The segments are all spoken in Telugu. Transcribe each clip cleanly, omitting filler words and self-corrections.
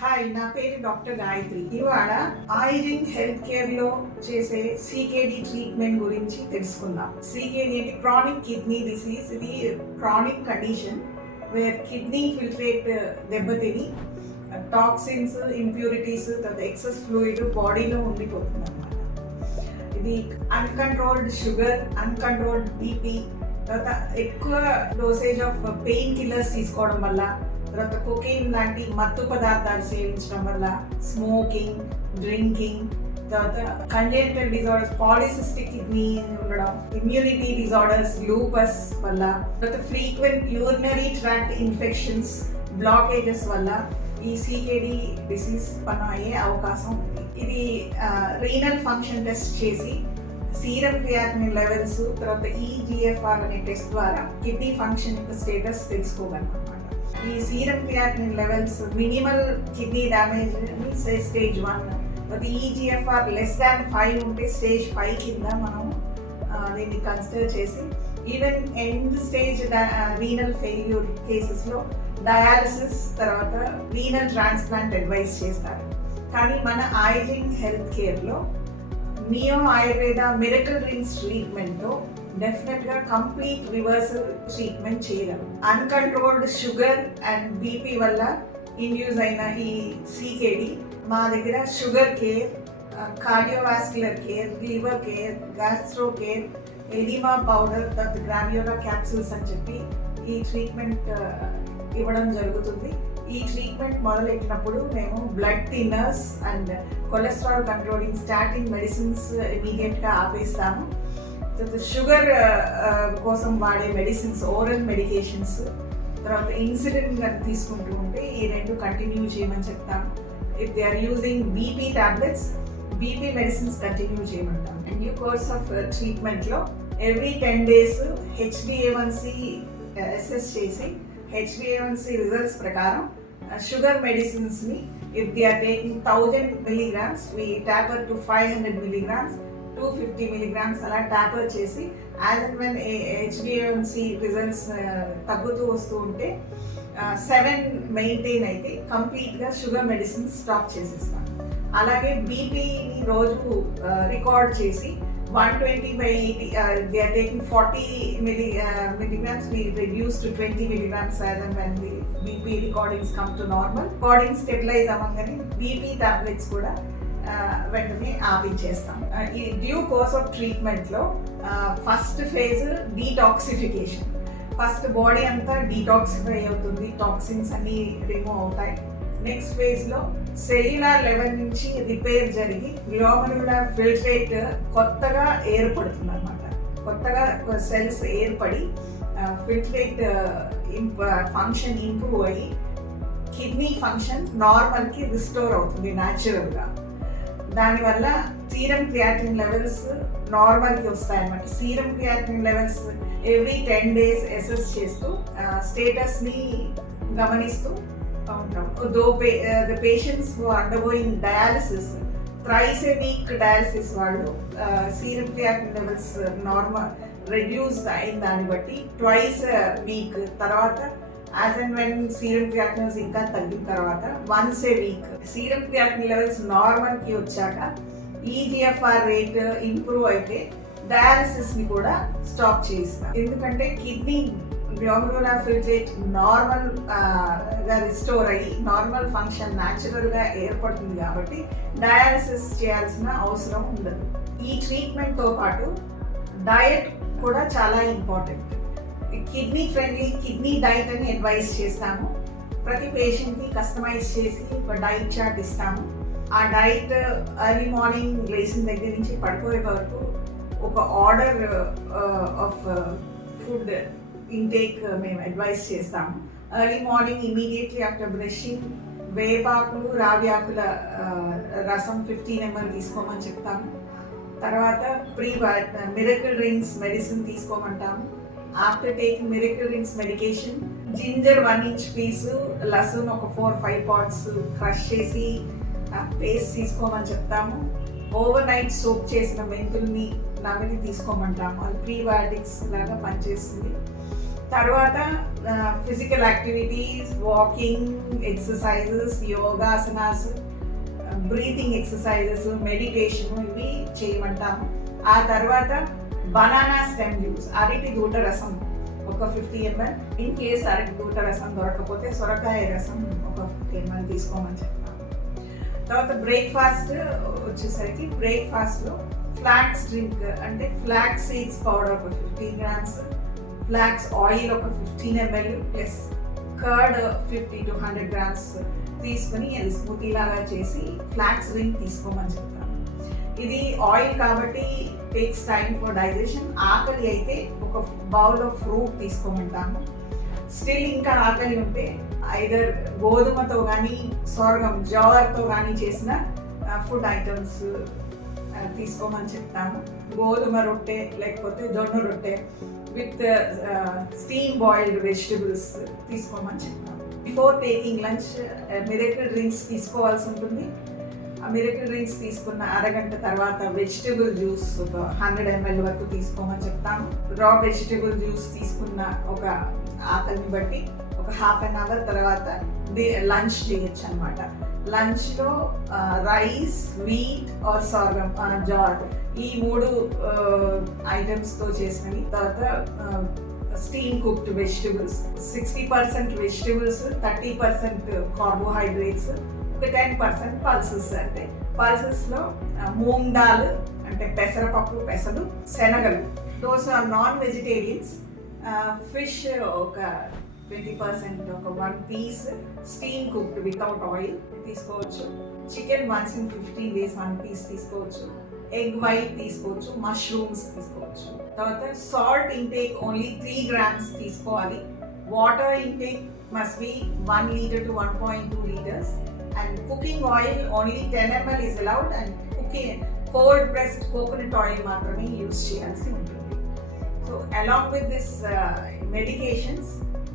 హాయ్, నా పేరు డాక్టర్ గాయత్రి. ఇవాళ ఆయిజింగ్ హెల్త్ కేర్ లో చేసే సికేడి ట్రీట్మెంట్ గురించి తెలుసుకుందాం. సికేడి అంటే క్రానిక్ కిడ్నీ డిసీజ్. ఇది chronic condition where kidney filtrate దెబ్బతిని టాక్సిన్స్, ఇంప్యూరిటీస్, తర్వాత ఎక్సెస్ ఫ్లూయిడ్ బాడీలో ఉండిపోతుంది అన్నమాట. ఇది అన్కంట్రోల్డ్ షుగర్, అన్కంట్రోల్డ్ బీపీ, తర్వాత ఎక్కువ డోసేజ్ ఆఫ్ పెయిన్ కిల్లర్స్ తీసుకోవడం వల్ల, తర్వాత కొకైన్ లాంటి మత్తు పదార్థాలు సేవించడం వల్ల, స్మోకింగ్, డ్రింకింగ్, తర్వాత కంజెనిటల్ డిజార్డర్స్, పాలిసిస్టిక్ కిడ్నీ ఉండడం, ఇమ్యూనిటీ డిజార్డర్స్, లూపస్ వల్ల, తర్వాత frequent urinary tract infections, blockages వల్ల ఈ సికేడి డిసీజ్ అయ్యే అవకాశం ఉంది. ఇది రీనల్ ఫంక్షన్ టెస్ట్ చేసి సీరం క్రియాటినిన్ లెవెల్స్, తర్వాత ఈజిఎఫ్ఆర్ అనే టెస్ట్ ద్వారా కిడ్నీ ఫంక్షన్ యొక్క స్టేటస్ తెలుసుకోగలం అన్నమాట. ఈ serum creatinine levels minimal kidney damage stage 1, తర్వాత ఈజిఎఫ్ఆర్ లెస్ దాన్ 5 ఉంటే స్టేజ్ 5 కింద మనం దీన్ని కన్సిడర్ చేసి even end stage renal failure కేసెస్లో డయాలసిస్, తర్వాత రీనల్ ట్రాన్స్ప్లాంట్ అడ్వైస్ చేస్తారు. కానీ మన ఆయిజింగ్ హెల్త్ కేర్లో నియో ఆయుర్వేద మిరకల్ రింగ్స్ ట్రీట్మెంట్తో డెఫినెట్గా కంప్లీట్ రివర్సల్ ట్రీట్మెంట్ చేయగలం. అన్కంట్రోల్డ్ షుగర్ అండ్ బీపీ వల్ల ఇండ్యూస్ అయిన ఈ సికేడి మా దగ్గర sugar care, cardiovascular care, liver care, gastro care, edema powder, తర్వాత గ్రాన్యులా క్యాప్సూల్స్ అని చెప్పి ఈ ట్రీట్మెంట్ ఇవ్వడం జరుగుతుంది. ఈ ట్రీట్మెంట్ మొదలెట్టినప్పుడు మేము blood thinners and cholesterol controlling statin medicines ఇమీడియట్గా ఆపేస్తాము. షుగర్ కోసం వాడే మెడిసిన్స్, ఓరల్ మెడికేషన్స్, తర్వాత ఇన్సులిన్ తీసుకుంటూ ఉంటే ఈ రెండు కంటిన్యూ చేయమని చెప్తాము. If they are using BP tablets, BP medicines continue చేయమంటాం. న్యూ కోర్స్ ఆఫ్ ట్రీట్మెంట్లో ఎవ్రీ 10 days HbA1c అసెస్ చేసి HbA1c రిజల్ట్స్ ప్రకారం షుగర్ మెడిసిన్స్ని if they are taking 1000 milligrams we taper to 500 milligrams, 250 milligrams అలా టాపర్ చేసి as and when HbA1c results తగ్గుతూ వస్తూ ఉంటే 7 మెయింటైన్ అయితే కంప్లీట్గా షుగర్ మెడిసిన్స్ స్టాప్ చేసేస్తాం. అలాగే బీపీని రోజు రికార్డ్ చేసి 120/80 they are taking 40 milligrams, we reduce to 20 milligrams as and when the BP recordings come to normal. Recording stabilize అవ్వగానే బీపీ టాబ్లెట్స్ కూడా వెంటనే ఆపించేస్తాం. ఈ డ్యూ కోర్స్ ఆఫ్ ట్రీట్మెంట్లో first phase detoxification. First body అంతా డీటాక్సిఫై అవుతుంది, టాక్సిన్స్ అన్నీ రిమూవ్ అవుతాయి. నెక్స్ట్ ఫేజ్లో సెల్యులార్ లెవెల్ నుంచి రిపేర్ జరిగి గ్లోమరులార్ ఫిల్ట్రేట్ కొత్తగా ఏర్పడుతుంది అన్నమాట. కొత్తగా సెల్స్ ఏర్పడి ఫిల్ట్రేట్ ఫంక్షన్ ఇంప్రూవ్ అయ్యి కిడ్నీ ఫంక్షన్ నార్మల్కి రిస్టోర్ అవుతుంది న్యాచురల్గా. దానివల్ల సీరం క్రియాటినిన్ లెవెల్స్ నార్మల్కి వస్తాయన్నమాట. Serum creatinine levels every 10 days assess చేస్తూ స్టేటస్ని గమనిస్తూ ఉంటాం. The patients who are undergoing dialysis, thrice a week dialysis వాళ్ళు serum creatinine levels normal reduce అయిన దాన్ని బట్టి ట్వైస్ వీక్, తర్వాత యాజ్ అండ్ వెన్ సీరం క్రియాటినిన్స్ ఇంకా తగ్గిన తర్వాత వన్స్ ఏ వీక్ సీరం క్రియాటినిన్ లెవెల్స్ నార్మల్కి వచ్చాక ఈజిఎఫ్ఆర్ రేట్ ఇంప్రూవ్ అయితే డయాలసిస్ని కూడా స్టాప్ చేస్తాం. ఎందుకంటే కిడ్నీ గ్లోమరులార్ ఫిల్ట్రేట్ నార్మల్గా రిస్టోర్ అయ్యి నార్మల్ ఫంక్షన్ న్యాచురల్గా ఏర్పడుతుంది కాబట్టి డయాలసిస్ చేయాల్సిన అవసరం ఉండదు. ఈ ట్రీట్మెంట్తో పాటు డయట్ కూడా చాలా important. Kidney friendly kidney diet అని అడ్వైస్ చేస్తాము. ప్రతి పేషెంట్కి కస్టమైజ్ చేసి ఒక డైట్ చార్ట్ ఇస్తాము. ఆ డైట్ ఎర్లీ మార్నింగ్ లేచిన దగ్గర నుంచి పడుకోయే వరకు ఒక ఆర్డర్ ఆఫ్ ఫుడ్ ఇంటేక్ మేము అడ్వైస్ చేస్తాము. Early morning immediately after brushing వేపాకులు, రావి ఆకుల రసం 15 ml తీసుకోమని చెప్తాము. తర్వాత మిరకల్ రింగ్స్ మెడిసిన్ తీసుకోమంటాము. After taking miracle rings medication ginger 1 inch piece, లసూన్ ఒక 4-5 pods క్రష్ చేసి పేస్ట్ తీసుకోమని చెప్తాము. ఓవర్ నైట్ సోప్ చేసిన మెంతుల్ని నమిలి తీసుకోమంటాము. అది ప్రీబయాటిక్స్ లాగా పనిచేస్తుంది. తర్వాత physical activities, walking exercises, yogasanas, breathing exercises, meditation ఇవి చేయమంటాము. ఆ తర్వాత బనానా స్టెమ్ జ్యూస్, అరటి దూట రసం ఒక 50 ml. ఇన్ కేస్ అరటి దూట రసం దొరకకపోతే సొరకాయ రసం ఒక 50 ml తీసుకోమని చెప్తాము. తర్వాత బ్రేక్ఫాస్ట్ వచ్చేసరికి బ్రేక్ఫాస్ట్లో ఫ్లాక్స్ డ్రింక్ అంటే ఫ్లాక్స్ సీడ్స్ పౌడర్ ఒక 15 grams, ఫ్లాక్స్ ఆయిల్ ఒక 15 ml plus curd 50 to 100 grams తీసుకుని అది స్మూతీ లాగా చేసి ఫ్లాక్స్ డ్రింక్ తీసుకోమని చెప్తాను. ఇది ఆయిల్ కాబట్టి టేక్స్ టైమ్ ఫర్ డైజెషన్. ఆకలి అయితే ఒక బౌల్ ఆఫ్ ఫ్రూట్ తీసుకోమంటాము. స్టిల్ ఇంకా ఆకలి ఉంటే ఐదర్ గోధుమతో కానీ సోర్గం జవర్తో కానీ చేసిన ఫుడ్ ఐటమ్స్ తీసుకోమని చెప్తాము. గోధుమ రొట్టె లేకపోతే జొన్న రొట్టె విత్ స్టీమ్ బాయిల్డ్ వెజిటబుల్స్ తీసుకోమని చెప్తాము. Before taking lunch miracle drinks తీసుకోవాల్సి ఉంటుంది. ఆ మిరకిల్ డ్రింక్స్ తీసుకున్న అరగంట తర్వాత వెజిటబుల్ జ్యూస్ ఒక 100 ml వరకు తీసుకోమని చెప్తాము. రా వెజిటబుల్ జ్యూస్ తీసుకున్న ఒక ఆకలిని బట్టి ఒక 1/2 hour తర్వాత లంచ్ చేయొచ్చు అనమాట. లంచ్లో రైస్, వీట్ ఆర్ సోర్గం జార్ ఈ 3 ఐటమ్స్తో చేసినవి. తర్వాత steam cooked vegetables 60% vegetables, 30% carbohydrates, ఒక 10% పల్సెస్. అంటే పల్సెస్లో మూంగ్ దాల్ అంటే పెసరపప్పు, పెసలు, శనగలు. Those are non vegetarians. Fish ఒక 20%, ఒక 1 piece steam cooked without oil తీసుకోవచ్చు. Chicken once in 15 days 1 piece తీసుకోవచ్చు. ఎగ్ వైట్ తీసుకోవచ్చు. మష్రూమ్స్ తీసుకోవచ్చు. తర్వాత సాల్ట్ ఇంటేక్ ఓన్లీ 3 grams తీసుకోవాలి. Water intake must be 1 liter to 1.2 liters. And cooking oil only 10 ml is allowed, and cold pressed coconut oil మాత్రమే యూజ్ చేయాల్సి ఉంటుంది. So along with this medications,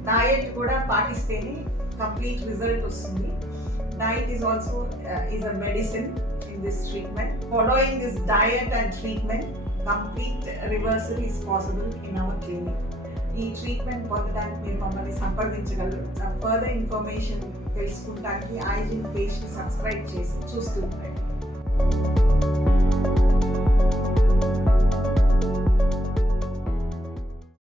diet కూడా పాటిస్తేనే కంప్లీట్ రిజల్ట్ వస్తుంది. Diet is also is a medicine in this treatment. Following this diet and treatment, complete reversal is possible in our clinic. ఈ ట్రీట్మెంట్ పొందడానికి మీరు మమ్మల్ని సంప్రదించగలరు. ఫర్దర్ ఇన్ఫర్మేషన్ తెలుసుకుంటానికి ఐజిన్ పేజ్ని సబ్స్క్రైబ్ చేసి చూస్తూ ఉంటాయి.